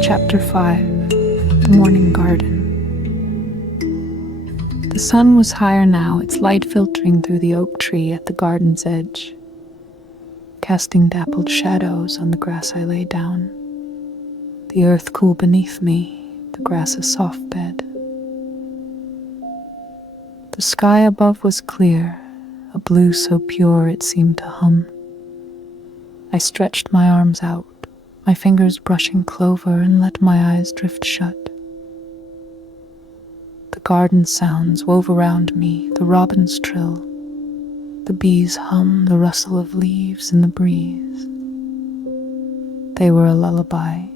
Chapter 5. The Morning Garden. The sun was higher now, its light filtering through the oak tree at the garden's edge, casting dappled shadows on the grass I lay down. The earth cool beneath me, the grass a soft bed. The sky above was clear, a blue so pure it seemed to hum. I stretched my arms out, my fingers brushing clover, and let my eyes drift shut. The garden sounds wove around me, the robins trill, the bees hum, the rustle of leaves in the breeze. They were a lullaby,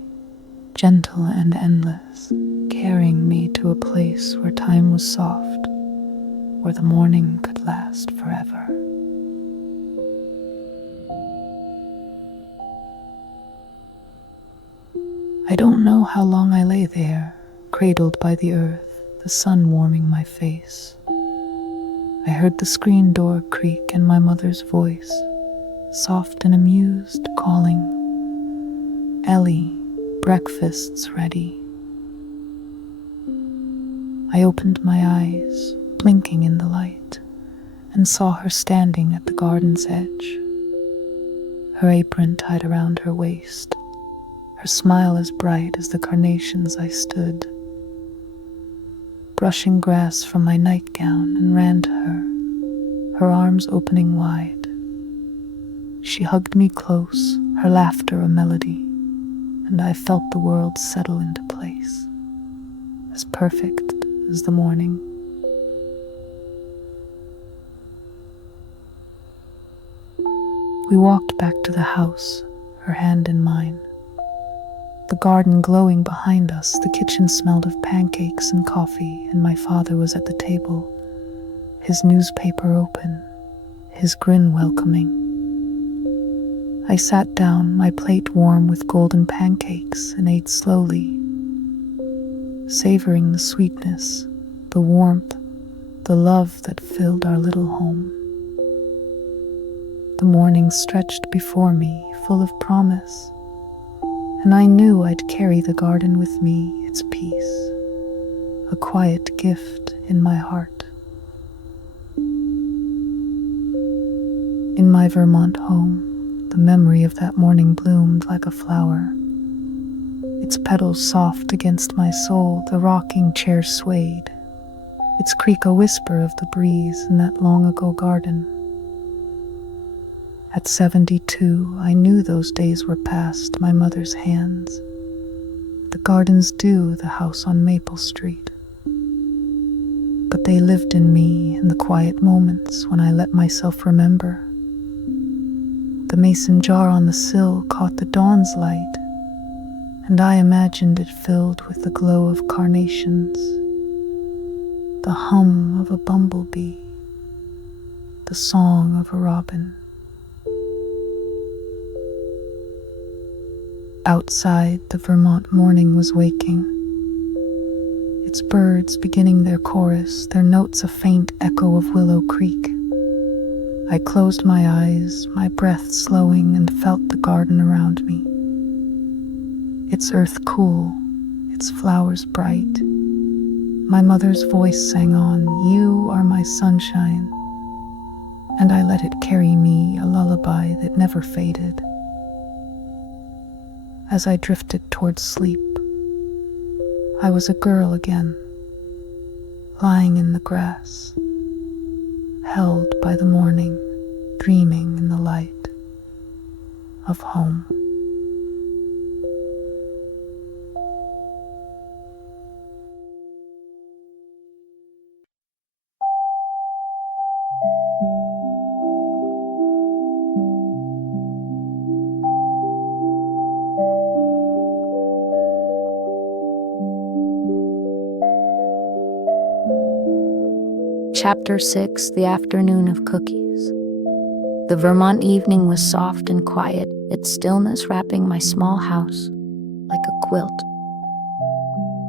gentle and endless, carrying me to a place where time was soft, where the morning could last forever. I don't know how long I lay there, cradled by the earth, the sun warming my face. I heard the screen door creak and my mother's voice, soft and amused, calling, "Ellie, breakfast's ready." I opened my eyes, blinking in the light, and saw her standing at the garden's edge, her apron tied around her waist, her smile as bright as the carnations I stood, brushing grass from my nightgown, and ran to her arms opening wide. She hugged me close, her laughter a melody, and I felt the world settle into place, as perfect as the morning. We walked back to the house, her hand in mine. The garden glowing behind us, the kitchen smelled of pancakes and coffee, and my father was at the table, his newspaper open, his grin welcoming. I sat down, my plate warm with golden pancakes, and ate slowly, savoring the sweetness, the warmth, the love that filled our little home. The morning stretched before me, full of promise, and I knew I'd carry the garden with me, its peace, a quiet gift in my heart. In my Vermont home, the memory of that morning bloomed like a flower, its petals soft against my soul. The rocking chair swayed, its creak a whisper of the breeze in that long-ago garden. At 72, I knew those days were past my mother's hands, the garden's dew, the house on Maple Street. But they lived in me in the quiet moments when I let myself remember. The mason jar on the sill caught the dawn's light, and I imagined it filled with the glow of carnations, the hum of a bumblebee, the song of a robin. Outside, the Vermont morning was waking, its birds beginning their chorus, their notes a faint echo of Willow Creek. I closed my eyes, my breath slowing, and felt the garden around me, its earth cool, its flowers bright. My mother's voice sang on, "You are my sunshine," and I let it carry me, a lullaby that never faded. As I drifted towards sleep, I was a girl again, lying in the grass, held by the morning, dreaming in the light of home. Chapter 6: The Afternoon of Cookies. The Vermont evening was soft and quiet, its stillness wrapping my small house like a quilt.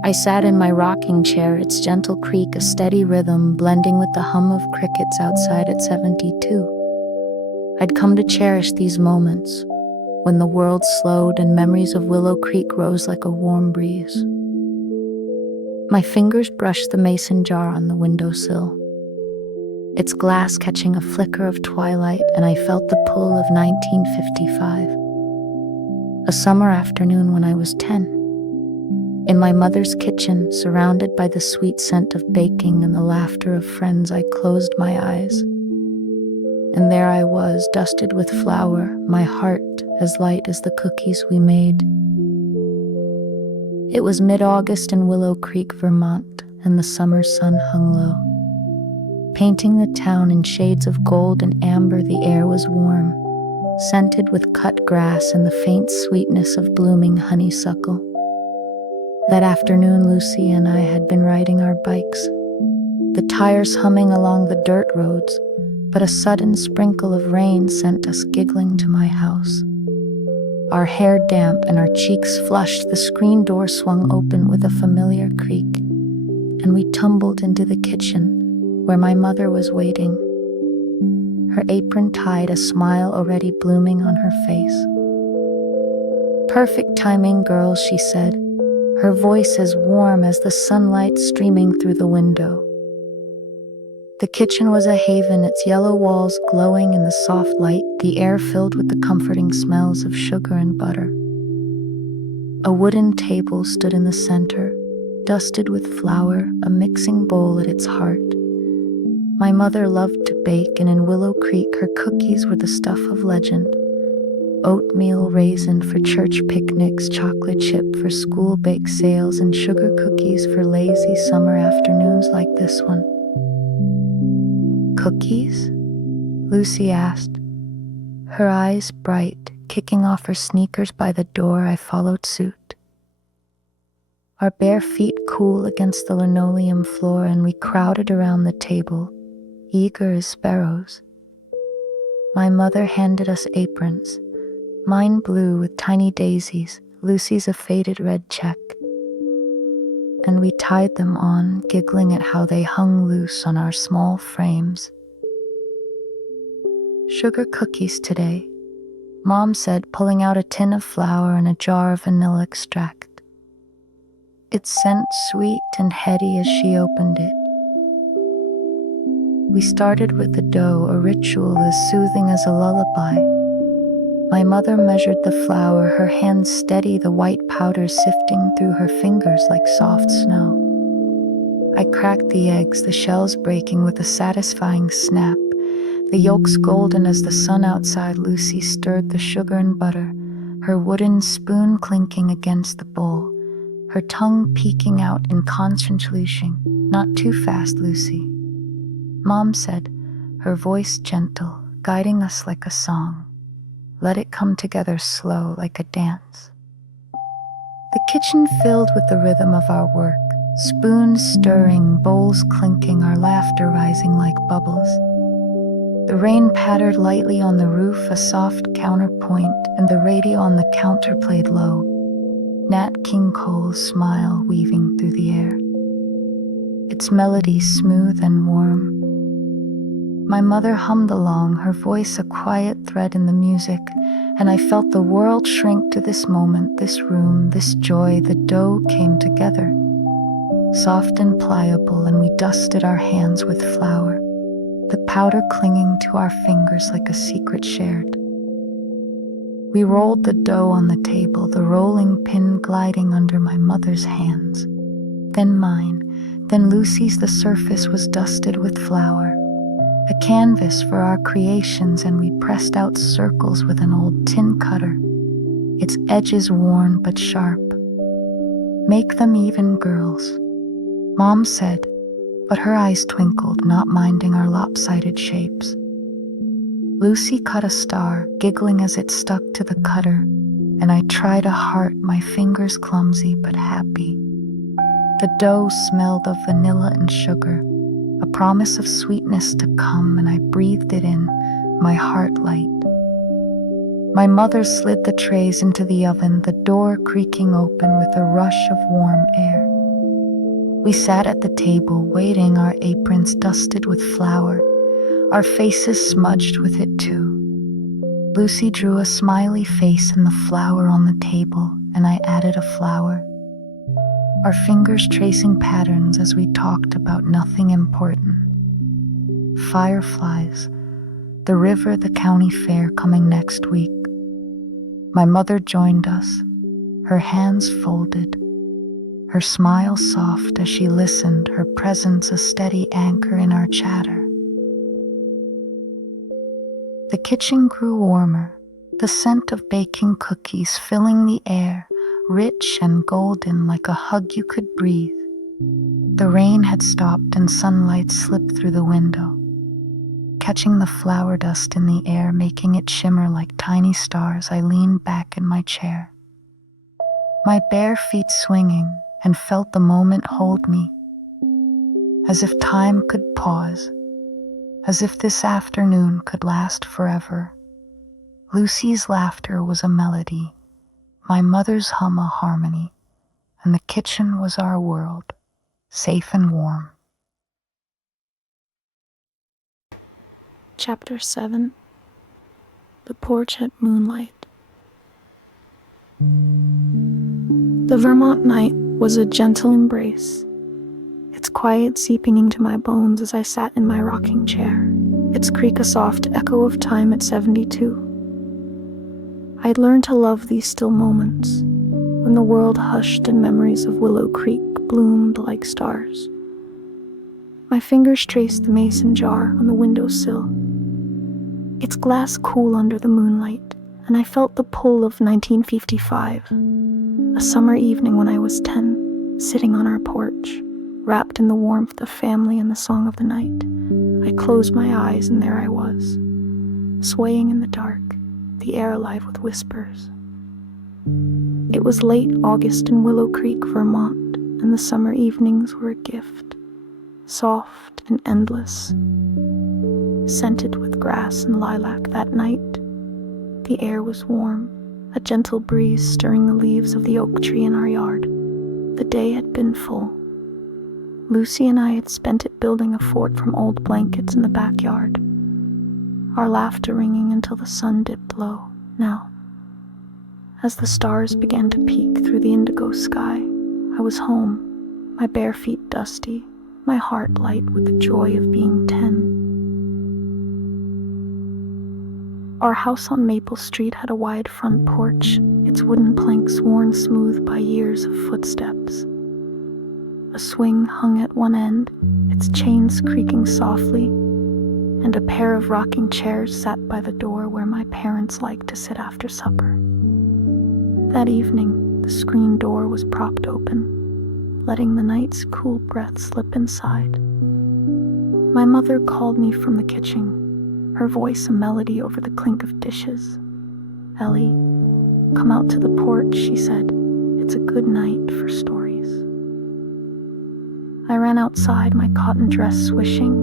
I sat in my rocking chair, its gentle creak a steady rhythm blending with the hum of crickets outside at 72. I'd come to cherish these moments, when the world slowed and memories of Willow Creek rose like a warm breeze. My fingers brushed the mason jar on the windowsill, its glass catching a flicker of twilight, and I felt the pull of 1955. A summer afternoon when I was 10. In my mother's kitchen, surrounded by the sweet scent of baking and the laughter of friends, I closed my eyes. And there I was, dusted with flour, my heart as light as the cookies we made. It was mid-August in Willow Creek, Vermont, and the summer sun hung low, painting the town in shades of gold and amber. The air was warm, scented with cut grass and the faint sweetness of blooming honeysuckle. That afternoon, Lucy and I had been riding our bikes, the tires humming along the dirt roads, but a sudden sprinkle of rain sent us giggling to my house. Our hair damp and our cheeks flushed, the screen door swung open with a familiar creak, and we tumbled into the kitchen, where my mother was waiting, her apron tied, a smile already blooming on her face. "Perfect timing, girls," she said, her voice as warm as the sunlight streaming through the window. The kitchen was a haven, its yellow walls glowing in the soft light, the air filled with the comforting smells of sugar and butter. A wooden table stood in the center, dusted with flour, a mixing bowl at its heart. My mother loved to bake, and in Willow Creek her cookies were the stuff of legend. Oatmeal raisin for church picnics, chocolate chip for school bake sales, and sugar cookies for lazy summer afternoons like this one. "Cookies?" Lucy asked, her eyes bright. Kicking off her sneakers by the door, I followed suit. Our bare feet cool against the linoleum floor, and we crowded around the table, eager as sparrows. My mother handed us aprons, mine blue with tiny daisies, Lucy's a faded red check, and we tied them on, giggling at how they hung loose on our small frames. "Sugar cookies today," Mom said, pulling out a tin of flour and a jar of vanilla extract. It scent sweet and heady as she opened it. We started with the dough, a ritual as soothing as a lullaby. My mother measured the flour, her hands steady, the white powder sifting through her fingers like soft snow. I cracked the eggs, the shells breaking with a satisfying snap, the yolks golden as the sun outside. Lucy stirred the sugar and butter, her wooden spoon clinking against the bowl, her tongue peeking out in contemplation. "Not too fast, Lucy," Mom said, her voice gentle, guiding us like a song. "Let it come together slow, like a dance." The kitchen filled with the rhythm of our work, spoons stirring, bowls clinking, our laughter rising like bubbles. The rain pattered lightly on the roof, a soft counterpoint, and the radio on the counter played low, Nat King Cole's smile weaving through the air, its melody smooth and warm. My mother hummed along, her voice a quiet thread in the music, and I felt the world shrink to this moment, this room, this joy. The dough came together, soft and pliable, and we dusted our hands with flour, the powder clinging to our fingers like a secret shared. We rolled the dough on the table, the rolling pin gliding under my mother's hands, then mine, then Lucy's. The surface was dusted with flour, a canvas for our creations, and we pressed out circles with an old tin cutter, its edges worn but sharp. "Make them even, girls," Mom said, but her eyes twinkled, not minding our lopsided shapes. Lucy cut a star, giggling as it stuck to the cutter, and I tried a heart, my fingers clumsy but happy. The dough smelled of vanilla and sugar, a promise of sweetness to come, and I breathed it in, my heart light. My mother slid the trays into the oven, the door creaking open with a rush of warm air. We sat at the table, waiting, our aprons dusted with flour, our faces smudged with it too. Lucy drew a smiley face in the flour on the table, and I added a flower, our fingers tracing patterns as we talked about nothing important. Fireflies, the river, the county fair coming next week. My mother joined us, her hands folded, her smile soft as she listened, her presence a steady anchor in our chatter. The kitchen grew warmer, the scent of baking cookies filling the air, rich and golden like a hug you could breathe. The rain had stopped and sunlight slipped through the window, catching the flour dust in the air, making it shimmer like tiny stars. I leaned back in my chair, my bare feet swinging, and felt the moment hold me, as if time could pause, as if this afternoon could last forever. Lucy's laughter was a melody, my mother's hum a harmony, and the kitchen was our world, safe and warm. Chapter 7. The Porch at Moonlight. The Vermont night was a gentle embrace, its quiet seeping into my bones as I sat in my rocking chair, its creak a soft echo of time at 72. I'd learned to love these still moments, when the world hushed and memories of Willow Creek bloomed like stars. My fingers traced the mason jar on the windowsill, its glass cool under the moonlight, and I felt the pull of 1955, a summer evening when I was 10, sitting on our porch, wrapped in the warmth of family and the song of the night. I closed my eyes and there I was, swaying in the dark, the air alive with whispers. It was late August in Willow Creek, Vermont, and the summer evenings were a gift, soft and endless, scented with grass and lilac. That night, the air was warm, a gentle breeze stirring the leaves of the oak tree in our yard. The day had been full. Lucy and I had spent it building a fort from old blankets in the backyard, our laughter ringing until the sun dipped low. Now, as the stars began to peek through the indigo sky, I was home, my bare feet dusty, my heart light with the joy of being 10. Our house on Maple Street had a wide front porch, its wooden planks worn smooth by years of footsteps. A swing hung at one end, its chains creaking softly, and a pair of rocking chairs sat by the door where my parents liked to sit after supper. That evening, the screen door was propped open, letting the night's cool breath slip inside. My mother called me from the kitchen, her voice a melody over the clink of dishes. "Ellie, come out to the porch," she said. "It's a good night for stories." I ran outside, my cotton dress swishing,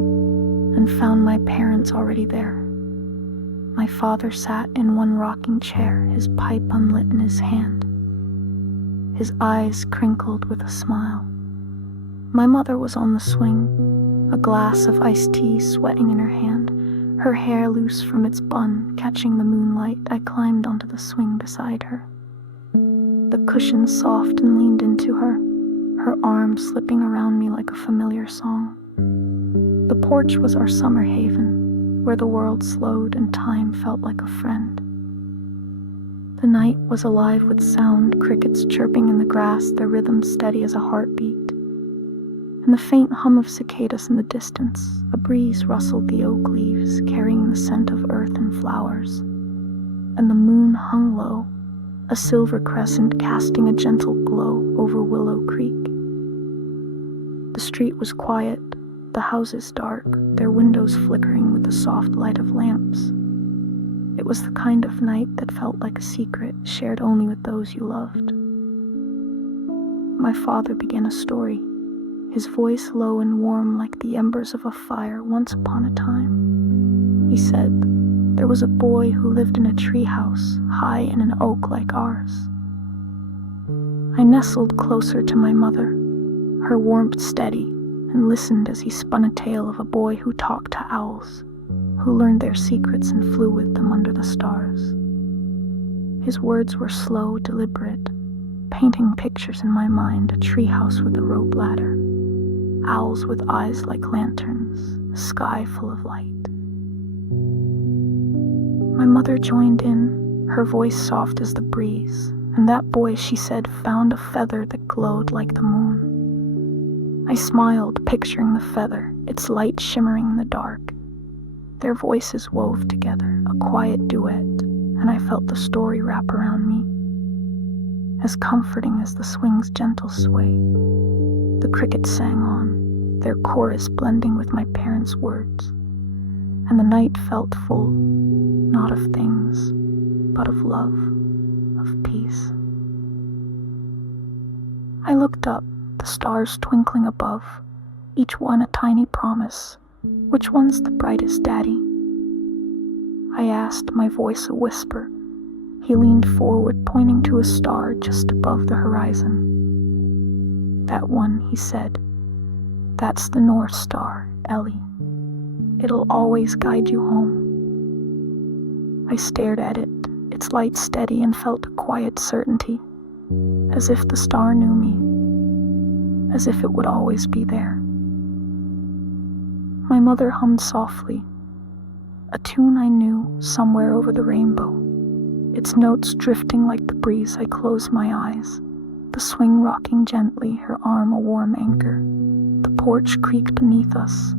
and found my parents already there. My father sat in one rocking chair, his pipe unlit in his hand, his eyes crinkled with a smile. My mother was on the swing, a glass of iced tea sweating in her hand, her hair loose from its bun, catching the moonlight. I climbed onto the swing beside her, the cushions soft, and leaned into her arms slipping around me like a familiar song. The porch was our summer haven, where the world slowed and time felt like a friend. The night was alive with sound, crickets chirping in the grass, their rhythm steady as a heartbeat, and the faint hum of cicadas in the distance. A breeze rustled the oak leaves, carrying the scent of earth and flowers, and the moon hung low, a silver crescent casting a gentle glow over Willow Creek. The street was quiet, the houses dark, their windows flickering with the soft light of lamps. It was the kind of night that felt like a secret, shared only with those you loved. My father began a story, his voice low and warm like the embers of a fire once upon a time. He said there was a boy who lived in a treehouse high in an oak like ours. I nestled closer to my mother, her warmth steady, and listened as he spun a tale of a boy who talked to owls, who learned their secrets and flew with them under the stars. His words were slow, deliberate, painting pictures in my mind: a treehouse with a rope ladder, owls with eyes like lanterns, a sky full of light. My mother joined in, her voice soft as the breeze, and that boy, she said, found a feather that glowed like the moon. I smiled, picturing the feather, its light shimmering in the dark. Their voices wove together, a quiet duet, and I felt the story wrap around me, as comforting as the swing's gentle sway. The crickets sang on, their chorus blending with my parents' words, and the night felt full, not of things, but of love, of peace. I looked up, the stars twinkling above, each one a tiny promise. Which one's the brightest, Daddy? I asked, my voice a whisper. He leaned forward, pointing to a star just above the horizon. That one, he said, that's the North Star, Ellie. It'll always guide you home. I stared at it, its light steady, and felt a quiet certainty, as if the star knew me, as if it would always be there. My mother hummed softly, a tune I knew somewhere over the rainbow, its notes drifting like the breeze. I closed my eyes, the swing rocking gently, her arm a warm anchor. The porch creaked beneath us,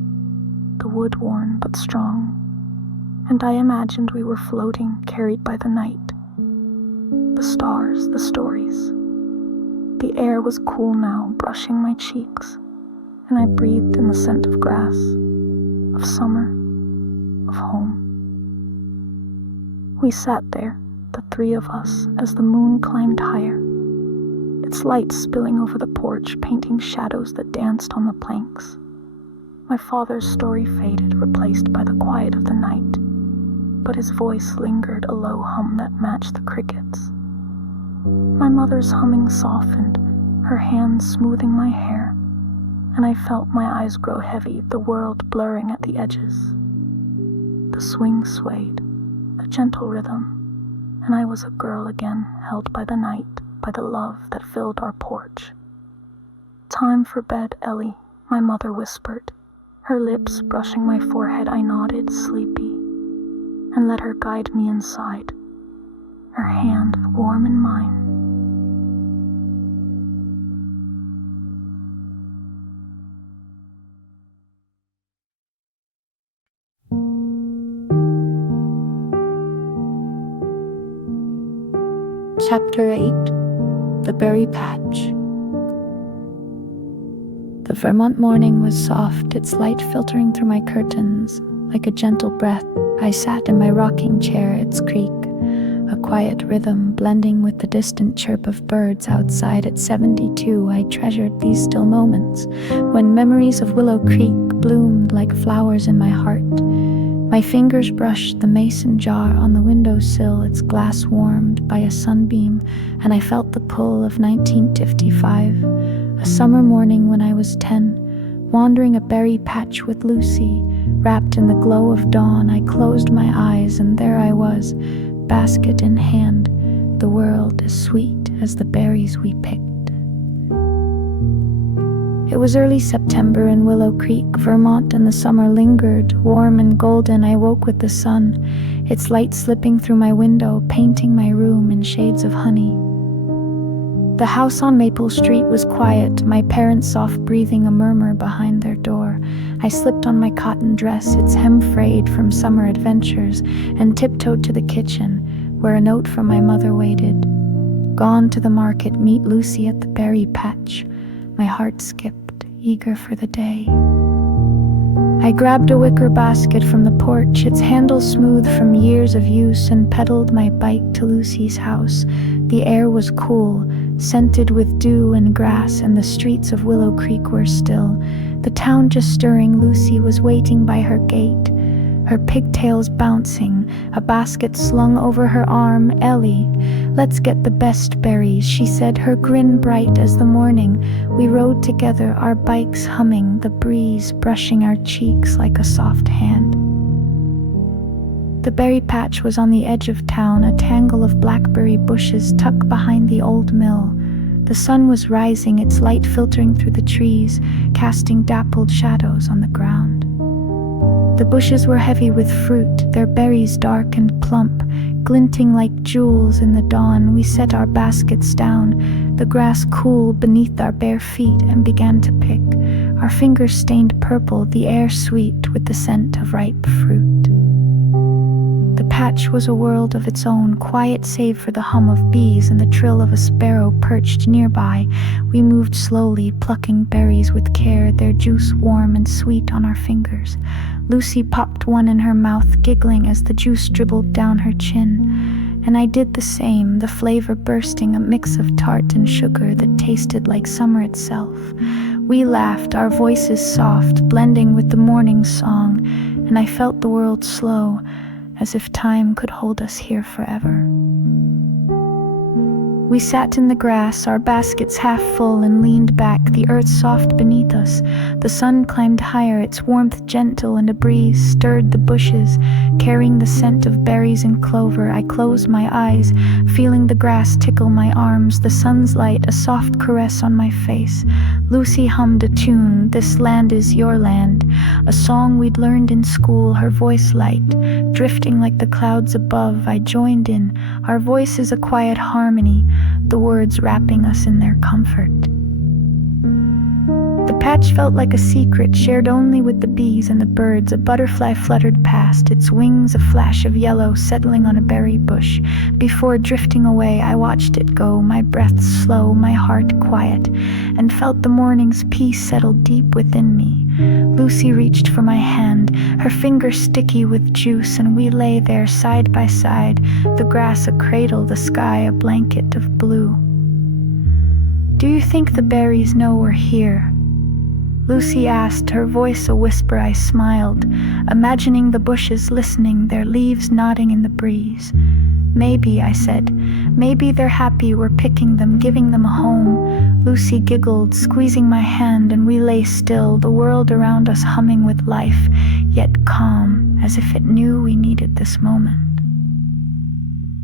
the wood worn but strong, and I imagined we were floating, carried by the night. The stars, the stories. The air was cool now, brushing my cheeks, and I breathed in the scent of grass, of summer, of home. We sat there, the three of us, as the moon climbed higher, its light spilling over the porch, painting shadows that danced on the planks. My father's story faded, replaced by the quiet of the night, but his voice lingered, a low hum that matched the crickets. My mother's humming softened, her hands smoothing my hair, and I felt my eyes grow heavy, the world blurring at the edges. The swing swayed, a gentle rhythm, and I was a girl again, held by the night, by the love that filled our porch. Time for bed, Ellie, my mother whispered, her lips brushing my forehead. I nodded, sleepy, and let her guide me inside, her hand warm in mine. Chapter 8. The Berry Patch. The Vermont morning was soft, its light filtering through my curtains. Like a gentle breath, I sat in my rocking chair, its creak, a quiet rhythm blending with the distant chirp of birds outside. At 72, I treasured these still moments, when memories of Willow Creek bloomed like flowers in my heart. My fingers brushed the mason jar on the windowsill, its glass warmed by a sunbeam, and I felt the pull of 1955, a summer morning when I was 10, wandering a berry patch with Lucy. Wrapped in the glow of dawn, I closed my eyes, and there I was, basket in hand, the world as sweet as the berries we picked. It was early September in Willow Creek, Vermont, and the summer lingered, warm and golden. I woke with the sun, its light slipping through my window, painting my room in shades of honey. The house on Maple Street was quiet, my parents' soft breathing a murmur behind their door. I slipped on my cotton dress, its hem frayed from summer adventures, and tiptoed to the kitchen, where a note from my mother waited. Gone to the market, meet Lucy at the berry patch. My heart skipped, eager for the day. I grabbed a wicker basket from the porch, its handle smooth from years of use, and pedaled my bike to Lucy's house. The air was cool, scented with dew and grass, and the streets of Willow Creek were still. The town just stirring. Lucy was waiting by her gate, her pigtails bouncing, a basket slung over her arm. "Ellie, let's get the best berries," she said, her grin bright as the morning. We rode together, our bikes humming, the breeze brushing our cheeks like a soft hand. The berry patch was on the edge of town, a tangle of blackberry bushes tucked behind the old mill. The sun was rising, its light filtering through the trees, casting dappled shadows on the ground. The bushes were heavy with fruit, their berries dark and plump, glinting like jewels in the dawn. We set our baskets down, the grass cool beneath our bare feet, and began to pick. Our fingers stained purple, the air sweet with the scent of ripe fruit. The patch was a world of its own, quiet save for the hum of bees and the trill of a sparrow perched nearby. We moved slowly, plucking berries with care, their juice warm and sweet on our fingers. Lucy popped one in her mouth, giggling as the juice dribbled down her chin. And I did the same, the flavor bursting, a mix of tart and sugar that tasted like summer itself. We laughed, our voices soft, blending with the morning song, and I felt the world slow, as if time could hold us here forever. We sat in the grass, our baskets half full, and leaned back, the earth soft beneath us. The sun climbed higher, its warmth gentle, and a breeze stirred the bushes, carrying the scent of berries and clover. I closed my eyes, feeling the grass tickle my arms, the sun's light a soft caress on my face. Lucy hummed a tune, "This land is your land," a song we'd learned in school, her voice light, drifting like the clouds above. I joined in, our voices a quiet harmony, the words wrapping us in their comfort. The patch felt like a secret shared only with the bees and the birds. A butterfly fluttered past, its wings a flash of yellow settling on a berry bush. Before drifting away, I watched it go, my breath slow, my heart quiet, and felt the morning's peace settle deep within me. Lucy reached for my hand, her fingers sticky with juice, and we lay there side by side, the grass a cradle, the sky a blanket of blue. "Do you think the berries know we're here?" Lucy asked, her voice a whisper. I smiled, imagining the bushes listening, their leaves nodding in the breeze. "Maybe," I said, "maybe they're happy we're picking them, giving them a home." Lucy giggled, squeezing my hand, and we lay still, the world around us humming with life, yet calm, as if it knew we needed this moment.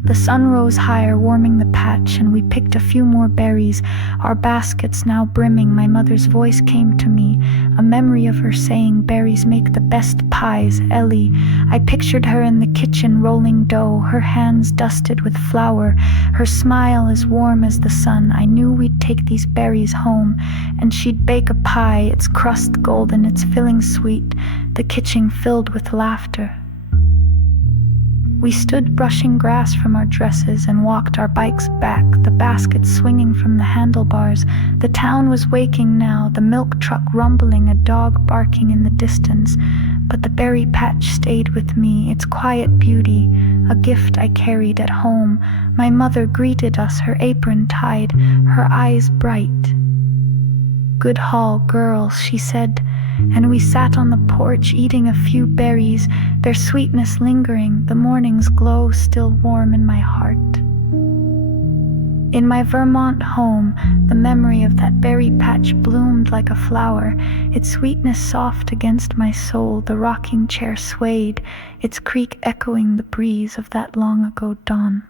The sun rose higher, warming the patch, and we picked a few more berries, our baskets now brimming. My mother's voice came to me, a memory of her saying, "Berries make the best pies, Ellie." I pictured her in the kitchen rolling dough, her hands dusted with flour, her smile as warm as the sun. I knew we'd take these berries home, and she'd bake a pie, its crust golden, its filling sweet, the kitchen filled with laughter. We stood brushing grass from our dresses and walked our bikes back, the baskets swinging from the handlebars. The town was waking now, the milk truck rumbling, a dog barking in the distance. But the berry patch stayed with me, its quiet beauty, a gift I carried at home. My mother greeted us, her apron tied, her eyes bright. "Good haul, girls," she said, and we sat on the porch eating a few berries, their sweetness lingering, the morning's glow still warm in my heart. In my Vermont home, the memory of that berry patch bloomed like a flower, its sweetness soft against my soul. The rocking chair swayed, its creak echoing the breeze of that long ago dawn.